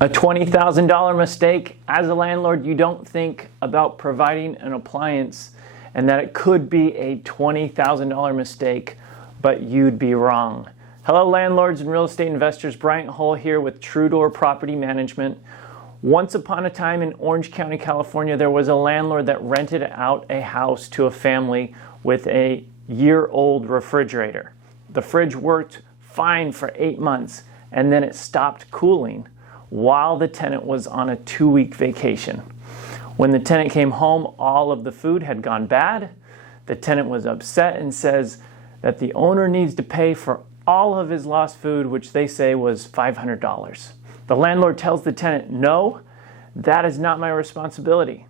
A $20,000 mistake. As a landlord, you don't think about providing an appliance and that it could be a $20,000 mistake, but you'd be wrong. Hello landlords and real estate investors, Bryant Hull here with True Door Property Management. Once upon a time in Orange County, California, there was a landlord that rented out a house to a family with a year-old refrigerator. The fridge worked fine for 8 months and then it stopped cooling while the tenant was on a 2-week vacation. When the tenant came home, all of the food had gone bad. The tenant was upset and says that the owner needs to pay for all of his lost food, which they say was $500. The landlord tells the tenant, no, that is not my responsibility.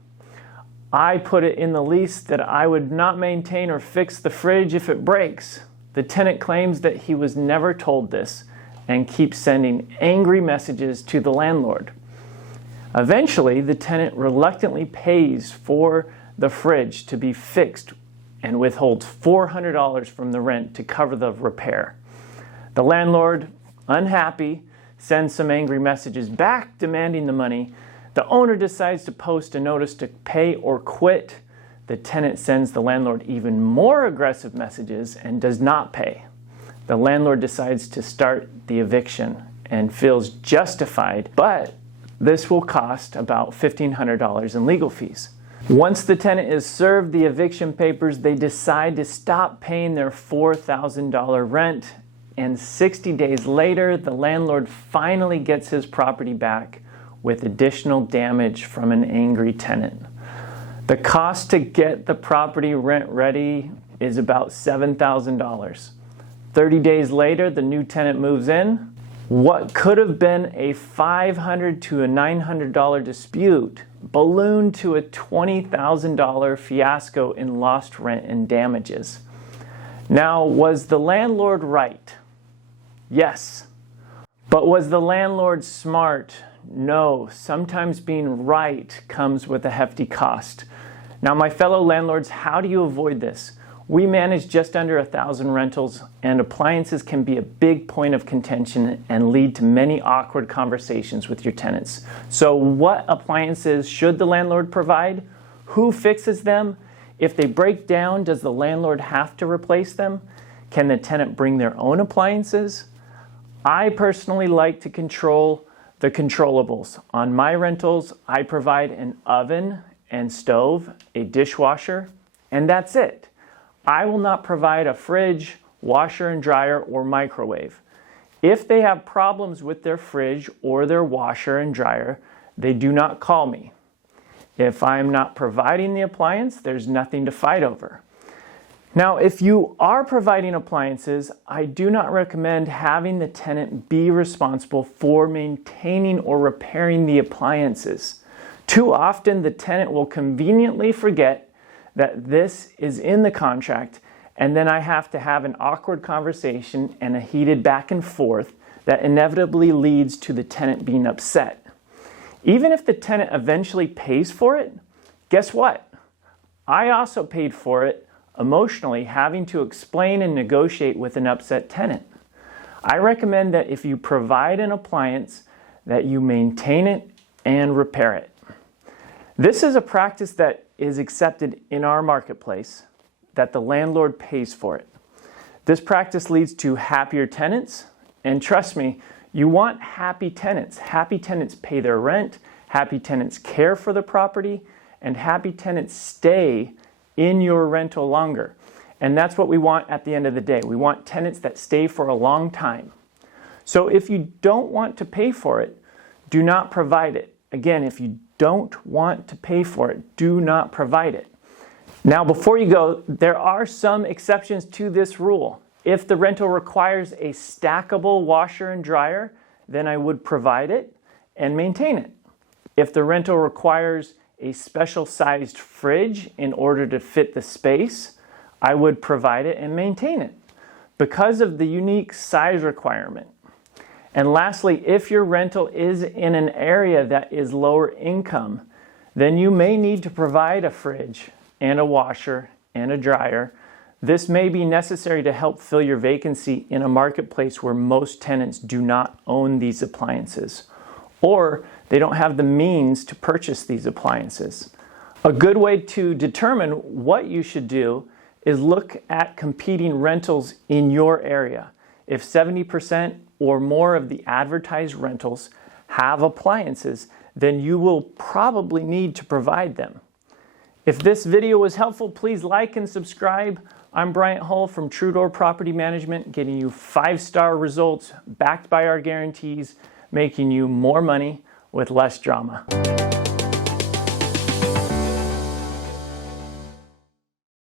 I put it in the lease that I would not maintain or fix the fridge if it breaks. The tenant claims that he was never told this and keeps sending angry messages to the landlord. Eventually, the tenant reluctantly pays for the fridge to be fixed and withholds $400 from the rent to cover the repair. The landlord, unhappy, sends some angry messages back demanding the money. The owner decides to post a notice to pay or quit. The tenant sends the landlord even more aggressive messages and does not pay. The landlord decides to start the eviction and feels justified, but this will cost about $1,500 in legal fees. Once the tenant is served the eviction papers, they decide to stop paying their $4,000 rent, and 60 days later, the landlord finally gets his property back with additional damage from an angry tenant. The cost to get the property rent ready is about $7,000. 30 days later, the new tenant moves in. What could have been a $500 to a $900 dispute ballooned to a $20,000 fiasco in lost rent and damages. Now, was the landlord right? Yes. But was the landlord smart? No. Sometimes being right comes with a hefty cost. Now, my fellow landlords, how do you avoid this? We manage just under 1,000 rentals, and appliances can be a big point of contention and lead to many awkward conversations with your tenants. So what appliances should the landlord provide? Who fixes them? If they break down, does the landlord have to replace them? Can the tenant bring their own appliances? I personally like to control the controllables. On my rentals, I provide an oven and stove, a dishwasher, and that's it. I will not provide a fridge, washer and dryer, or microwave. If they have problems with their fridge or their washer and dryer, they do not call me. If I'm not providing the appliance, there's nothing to fight over. Now, if you are providing appliances, I do not recommend having the tenant be responsible for maintaining or repairing the appliances. Too often, the tenant will conveniently forget that this is in the contract, and then I have to have an awkward conversation and a heated back and forth that inevitably leads to the tenant being upset. Even if the tenant eventually pays for it, guess what? I also paid for it, emotionally having to explain and negotiate with an upset tenant. I recommend that if you provide an appliance, that you maintain it and repair it. This is a practice that is accepted in our marketplace, that the landlord pays for it. This practice leads to happier tenants, and trust me, you want happy tenants. Happy tenants pay their rent, happy tenants care for the property, and happy tenants stay in your rental longer. And that's what we want at the end of the day. We want tenants that stay for a long time. So if you don't want to pay for it, do not provide it. Again, if you don't want to pay for it, do not provide it. Now, before you go, there are some exceptions to this rule. If the rental requires a stackable washer and dryer, then I would provide it and maintain it. If the rental requires a special sized fridge in order to fit the space, I would provide it and maintain it because of the unique size requirement. And lastly, if your rental is in an area that is lower income, then you may need to provide a fridge and a washer and a dryer. This may be necessary to help fill your vacancy in a marketplace where most tenants do not own these appliances. or they don't have the means to purchase these appliances. A good way to determine what you should do is look at competing rentals in your area. If 70% or more of the advertised rentals have appliances, then you will probably need to provide them. If this video was helpful, please like and subscribe. I'm Bryant Hull from True Door Property Management, getting you 5-star results backed by our guarantees, making you more money with less drama.